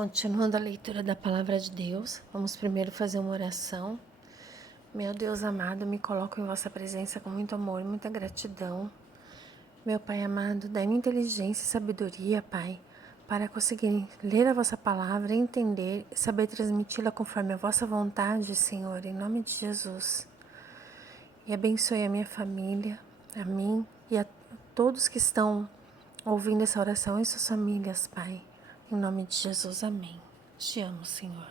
Continuando a leitura da Palavra de Deus, vamos primeiro fazer uma oração. Meu Deus amado, me coloco em vossa presença com muito amor e muita gratidão. Meu Pai amado, dai-me inteligência e sabedoria, Pai, para conseguir ler a vossa palavra, entender e saber transmiti-la conforme a vossa vontade, Senhor, em nome de Jesus. E abençoe a minha família, a mim e a todos que estão ouvindo essa oração e suas famílias, Pai. Em nome de Jesus, amém. Te amo, Senhor.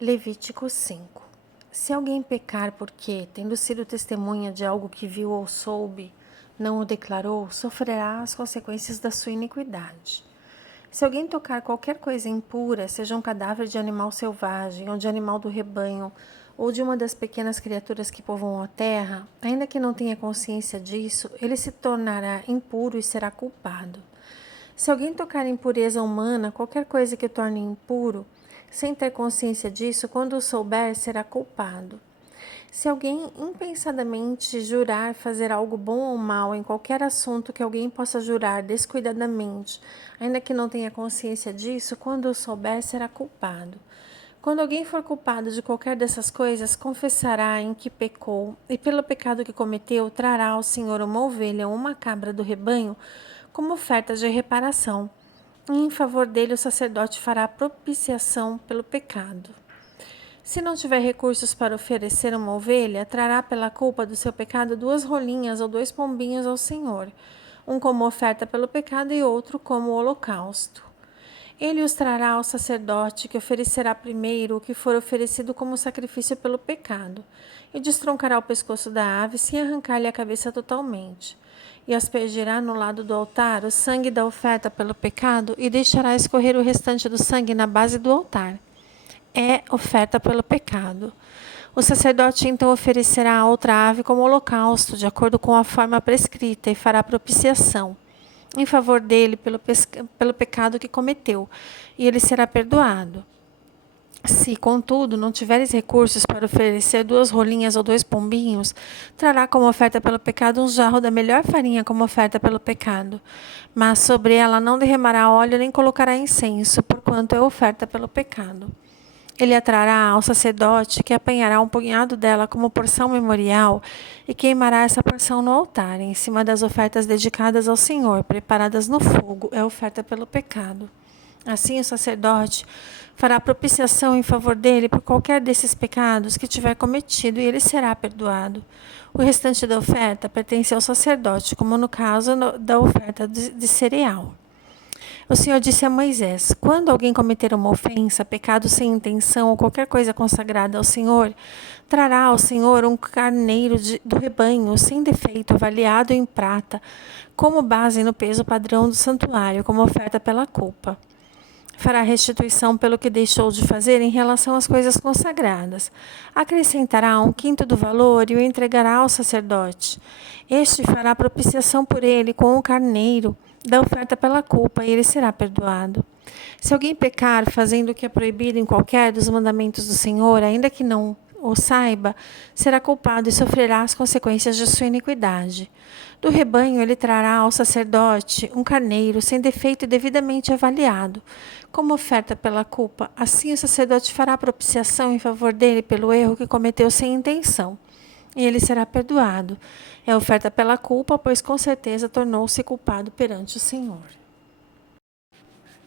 Levítico 5. Se alguém pecar porque, tendo sido testemunha de algo que viu ou soube, não o declarou, sofrerá as consequências da sua iniquidade. Se alguém tocar qualquer coisa impura, seja um cadáver de animal selvagem, ou de animal do rebanho, ou de uma das pequenas criaturas que povoam a terra, ainda que não tenha consciência disso, ele se tornará impuro e será culpado. Se alguém tocar impureza humana, qualquer coisa que o torne impuro, sem ter consciência disso, quando o souber, será culpado. Se alguém impensadamente jurar fazer algo bom ou mal em qualquer assunto que alguém possa jurar descuidadamente, ainda que não tenha consciência disso, quando o souber, será culpado. Quando alguém for culpado de qualquer dessas coisas, confessará em que pecou, e pelo pecado que cometeu, trará ao Senhor uma ovelha ou uma cabra do rebanho, como oferta de reparação, e em favor dele o sacerdote fará propiciação pelo pecado. Se não tiver recursos para oferecer uma ovelha, trará pela culpa do seu pecado 2 rolinhas ou 2 pombinhos ao Senhor, um como oferta pelo pecado e outro como holocausto. Ele os trará ao sacerdote, que oferecerá primeiro o que for oferecido como sacrifício pelo pecado, e destroncará o pescoço da ave sem arrancar-lhe a cabeça totalmente. E aspergirá no lado do altar o sangue da oferta pelo pecado e deixará escorrer o restante do sangue na base do altar. É oferta pelo pecado. O sacerdote então oferecerá a outra ave como holocausto, de acordo com a forma prescrita, e fará propiciação em favor dele pelo pecado que cometeu, e ele será perdoado. Se, contudo, não tiveres recursos para oferecer 2 rolinhas ou 2 pombinhos, trará como oferta pelo pecado um jarro da melhor farinha como oferta pelo pecado. Mas sobre ela não derramará óleo nem colocará incenso, porquanto é oferta pelo pecado. Ele a trará ao sacerdote, que apanhará um punhado dela como porção memorial e queimará essa porção no altar, em cima das ofertas dedicadas ao Senhor, preparadas no fogo, é oferta pelo pecado. Assim o sacerdote fará propiciação em favor dele por qualquer desses pecados que tiver cometido, e ele será perdoado. O restante da oferta pertence ao sacerdote, como no caso da oferta de cereal. O Senhor disse a Moisés: quando alguém cometer uma ofensa, pecado sem intenção ou qualquer coisa consagrada ao Senhor, trará ao Senhor um carneiro do rebanho, sem defeito, avaliado em prata, como base no peso padrão do santuário, como oferta pela culpa. Fará restituição pelo que deixou de fazer em relação às coisas consagradas. Acrescentará 1/5 do valor e o entregará ao sacerdote. Este fará propiciação por ele com o carneiro da oferta pela culpa, e ele será perdoado. Se alguém pecar fazendo o que é proibido em qualquer dos mandamentos do Senhor, ainda que não o saiba, será culpado e sofrerá as consequências de sua iniquidade. Do rebanho ele trará ao sacerdote um carneiro sem defeito e devidamente avaliado, como oferta pela culpa. Assim o sacerdote fará propiciação em favor dele pelo erro que cometeu sem intenção, e ele será perdoado. É oferta pela culpa, pois com certeza tornou-se culpado perante o Senhor.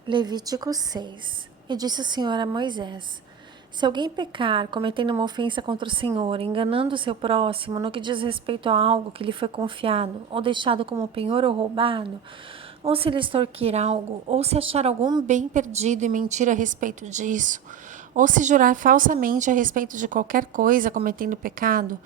Levítico 6. E disse o Senhor a Moisés: se alguém pecar, cometendo uma ofensa contra o Senhor, enganando o seu próximo no que diz respeito a algo que lhe foi confiado, ou deixado como penhor ou roubado, ou se lhe extorquir algo, ou se achar algum bem perdido e mentir a respeito disso, ou se jurar falsamente a respeito de qualquer coisa cometendo pecado,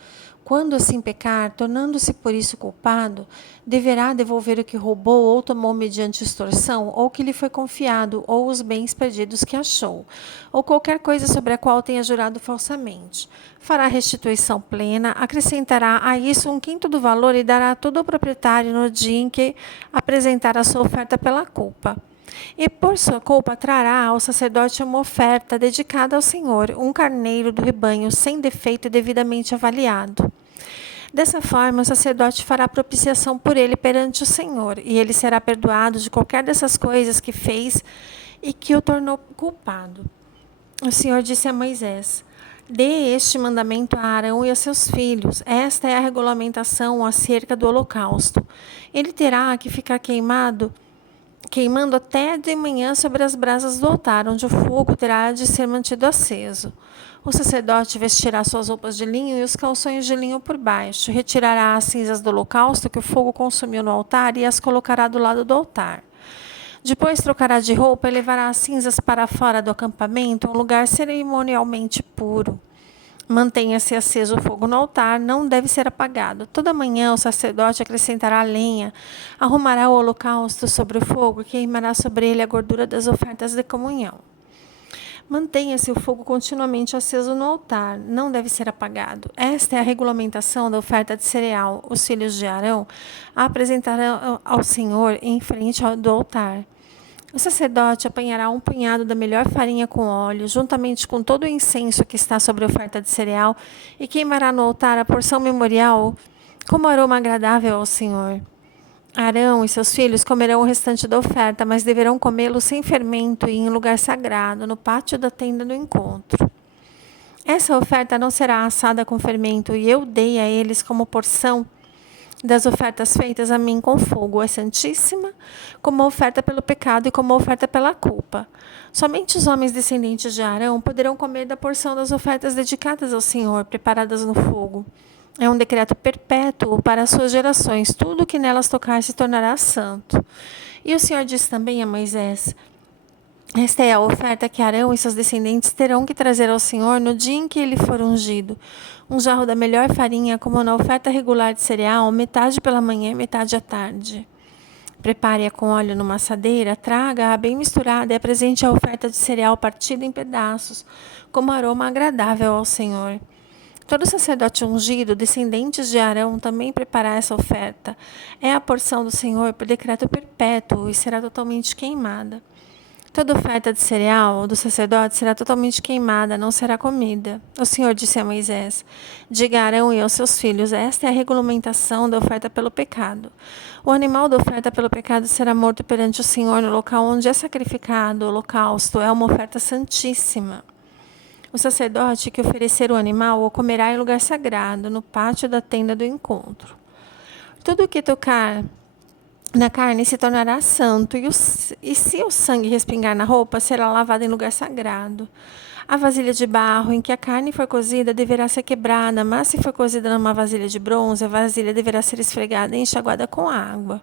quando assim pecar, tornando-se por isso culpado, deverá devolver o que roubou ou tomou mediante extorsão, ou que lhe foi confiado, ou os bens perdidos que achou, ou qualquer coisa sobre a qual tenha jurado falsamente. Fará restituição plena, acrescentará a isso 1/5 do valor e dará tudo ao proprietário no dia em que apresentar a sua oferta pela culpa. E por sua culpa trará ao sacerdote uma oferta dedicada ao Senhor, um carneiro do rebanho sem defeito e devidamente avaliado. Dessa forma, o sacerdote fará propiciação por ele perante o Senhor, e ele será perdoado de qualquer dessas coisas que fez e que o tornou culpado. O Senhor disse a Moisés: dê este mandamento a Arão e a seus filhos. Esta é a regulamentação acerca do holocausto. Ele terá que ficar queimando até de manhã sobre as brasas do altar, onde o fogo terá de ser mantido aceso. O sacerdote vestirá suas roupas de linho e os calções de linho por baixo. Retirará as cinzas do holocausto que o fogo consumiu no altar e as colocará do lado do altar. Depois trocará de roupa e levará as cinzas para fora do acampamento, um lugar cerimonialmente puro. Mantenha-se aceso o fogo no altar, não deve ser apagado. Toda manhã o sacerdote acrescentará lenha, arrumará o holocausto sobre o fogo e queimará sobre ele a gordura das ofertas de comunhão. Mantenha-se o fogo continuamente aceso no altar, não deve ser apagado. Esta é a regulamentação da oferta de cereal. Os filhos de Arão a apresentarão ao Senhor em frente do altar. O sacerdote apanhará um punhado da melhor farinha com óleo, juntamente com todo o incenso que está sobre a oferta de cereal, e queimará no altar a porção memorial como aroma agradável ao Senhor. Arão e seus filhos comerão o restante da oferta, mas deverão comê-lo sem fermento e em lugar sagrado, no pátio da tenda do encontro. Essa oferta não será assada com fermento, e eu dei a eles como porção das ofertas feitas a mim com fogo. É santíssima, como oferta pelo pecado e como oferta pela culpa. Somente os homens descendentes de Arão poderão comer da porção das ofertas dedicadas ao Senhor, preparadas no fogo. É um decreto perpétuo para as suas gerações. Tudo que nelas tocar se tornará santo. E o Senhor disse também a Moisés: esta é a oferta que Arão e seus descendentes terão que trazer ao Senhor no dia em que ele for ungido. Um jarro da melhor farinha, como na oferta regular de cereal, metade pela manhã e metade à tarde. Prepare-a com óleo numa assadeira, traga-a bem misturada e apresente a oferta de cereal partida em pedaços, como aroma agradável ao Senhor. Todo sacerdote ungido, descendentes de Arão, também preparará essa oferta. É a porção do Senhor por decreto perpétuo e será totalmente queimada. Toda oferta de cereal do sacerdote será totalmente queimada, não será comida. O Senhor disse a Moisés: diga a Arão e aos seus filhos: esta é a regulamentação da oferta pelo pecado. O animal da oferta pelo pecado será morto perante o Senhor no local onde é sacrificado. O holocausto é uma oferta santíssima. O sacerdote que oferecer o animal o comerá em lugar sagrado, no pátio da tenda do encontro. Tudo o que tocar na carne se tornará santo, e se o sangue respingar na roupa, será lavado em lugar sagrado. A vasilha de barro em que a carne for cozida deverá ser quebrada, mas se for cozida numa vasilha de bronze, a vasilha deverá ser esfregada e enxaguada com água.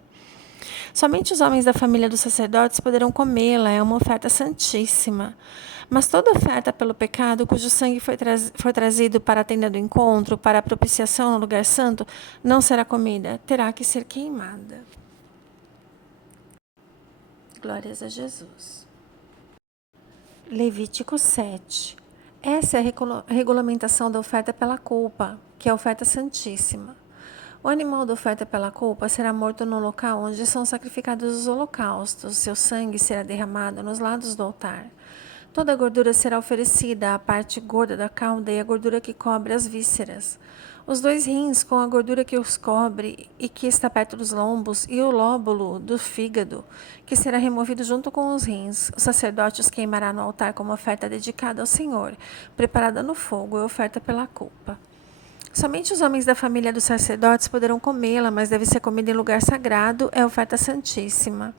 Somente os homens da família dos sacerdotes poderão comê-la, é uma oferta santíssima. Mas toda oferta pelo pecado, cujo sangue for trazido para a tenda do encontro, para a propiciação no lugar santo, não será comida, terá que ser queimada. Glórias a Jesus. Levítico 7. Essa é a regulamentação da oferta pela culpa, que é a oferta santíssima. O animal da oferta pela culpa será morto no local onde são sacrificados os holocaustos. Seu sangue será derramado nos lados do altar. Toda a gordura será oferecida, a parte gorda da cauda e a gordura que cobre as vísceras. Os 2 rins com a gordura que os cobre e que está perto dos lombos, e o lóbulo do fígado, que será removido junto com os rins. O sacerdote os queimará no altar como oferta dedicada ao Senhor, preparada no fogo, e oferta pela culpa. Somente os homens da família dos sacerdotes poderão comê-la, mas deve ser comida em lugar sagrado, é oferta santíssima.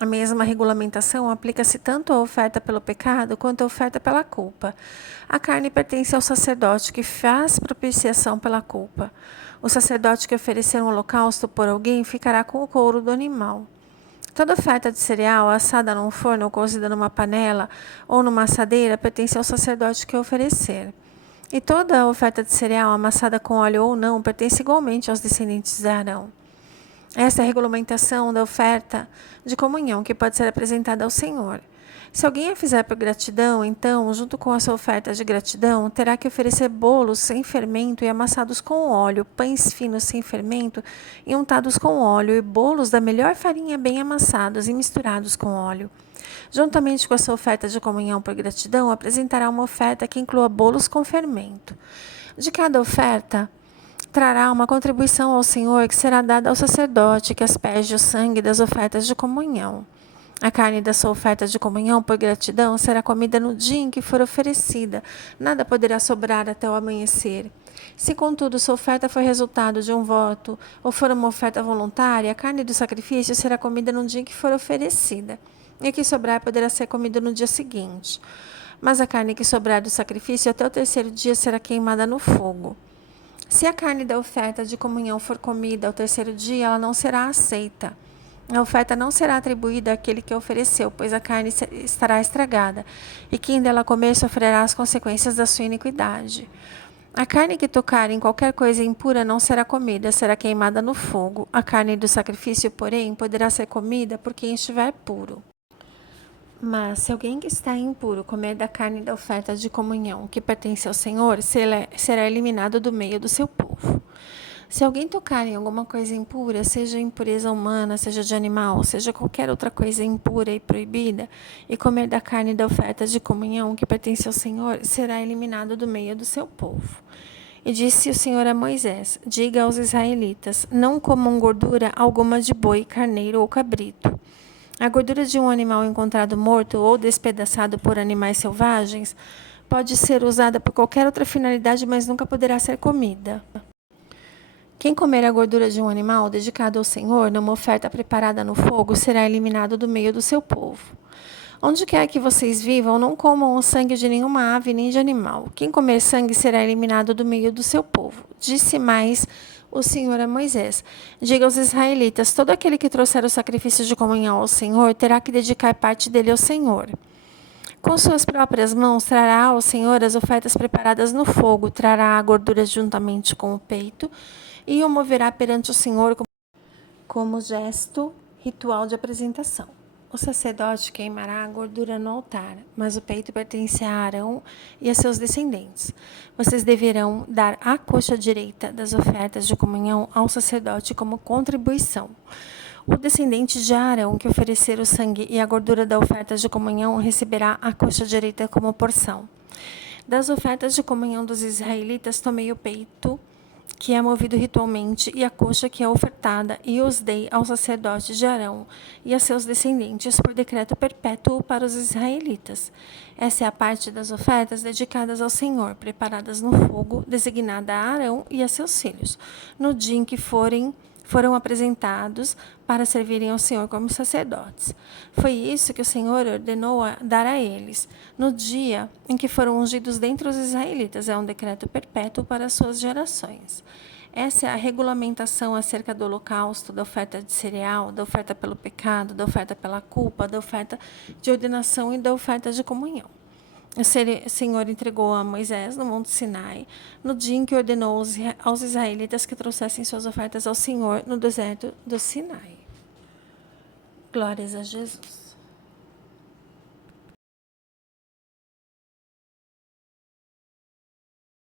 A mesma regulamentação aplica-se tanto à oferta pelo pecado quanto à oferta pela culpa. A carne pertence ao sacerdote que faz propiciação pela culpa. O sacerdote que oferecer um holocausto por alguém ficará com o couro do animal. Toda oferta de cereal assada num forno ou cozida numa panela ou numa assadeira pertence ao sacerdote que oferecer. E toda oferta de cereal amassada com óleo ou não pertence igualmente aos descendentes de Arão. Esta é a regulamentação da oferta de comunhão que pode ser apresentada ao Senhor. Se alguém a fizer por gratidão, então, junto com a sua oferta de gratidão, terá que oferecer bolos sem fermento e amassados com óleo, pães finos sem fermento e untados com óleo, e bolos da melhor farinha bem amassados e misturados com óleo. Juntamente com a sua oferta de comunhão por gratidão, apresentará uma oferta que inclua bolos com fermento. De cada oferta, trará uma contribuição ao Senhor que será dada ao sacerdote que asperge o sangue das ofertas de comunhão. A carne da sua oferta de comunhão por gratidão será comida no dia em que for oferecida. Nada poderá sobrar até o amanhecer. Se, contudo, sua oferta for resultado de um voto ou for uma oferta voluntária, a carne do sacrifício será comida no dia em que for oferecida. E a que sobrar poderá ser comida no dia seguinte. Mas a carne que sobrar do sacrifício até o terceiro dia será queimada no fogo. Se a carne da oferta de comunhão for comida ao terceiro dia, ela não será aceita. A oferta não será atribuída àquele que a ofereceu, pois a carne estará estragada, e quem dela comer sofrerá as consequências da sua iniquidade. A carne que tocar em qualquer coisa impura não será comida, será queimada no fogo. A carne do sacrifício, porém, poderá ser comida por quem estiver puro. Mas se alguém que está impuro comer da carne da oferta de comunhão que pertence ao Senhor, será eliminado do meio do seu povo. Se alguém tocar em alguma coisa impura, seja impureza humana, seja de animal, seja qualquer outra coisa impura e proibida, e comer da carne da oferta de comunhão que pertence ao Senhor, será eliminado do meio do seu povo. E disse o Senhor a Moisés: diga aos israelitas: não comam gordura alguma de boi, carneiro ou cabrito. A gordura de um animal encontrado morto ou despedaçado por animais selvagens pode ser usada por qualquer outra finalidade, mas nunca poderá ser comida. Quem comer a gordura de um animal dedicado ao Senhor, numa oferta preparada no fogo, será eliminado do meio do seu povo. Onde quer que vocês vivam, não comam o sangue de nenhuma ave nem de animal. Quem comer sangue será eliminado do meio do seu povo. Disse mais o Senhor a Moisés: diga aos israelitas: todo aquele que trouxer o sacrifício de comunhão ao Senhor terá que dedicar parte dele ao Senhor. Com suas próprias mãos trará ao Senhor as ofertas preparadas no fogo, trará a gordura juntamente com o peito e o moverá perante o Senhor como gesto ritual de apresentação. O sacerdote queimará a gordura no altar, mas o peito pertence a Arão e a seus descendentes. Vocês deverão dar a coxa direita das ofertas de comunhão ao sacerdote como contribuição. O descendente de Arão que oferecer o sangue e a gordura da oferta de comunhão receberá a coxa direita como porção. Das ofertas de comunhão dos israelitas, tomei o peito, que é movido ritualmente, e a coxa que é ofertada, e os dei ao sacerdote de Arão e a seus descendentes por decreto perpétuo para os israelitas. Essa é a parte das ofertas dedicadas ao Senhor, preparadas no fogo, designada a Arão e a seus filhos, no dia em que foram apresentados para servirem ao Senhor como sacerdotes. Foi isso que o Senhor ordenou dar a eles, no dia em que foram ungidos dentre os israelitas. É um decreto perpétuo para as suas gerações. Essa é a regulamentação acerca do holocausto, da oferta de cereal, da oferta pelo pecado, da oferta pela culpa, da oferta de ordenação e da oferta de comunhão. O Senhor entregou a Moisés no Monte Sinai, no dia em que ordenou aos israelitas que trouxessem suas ofertas ao Senhor no deserto do Sinai. Glórias a Jesus.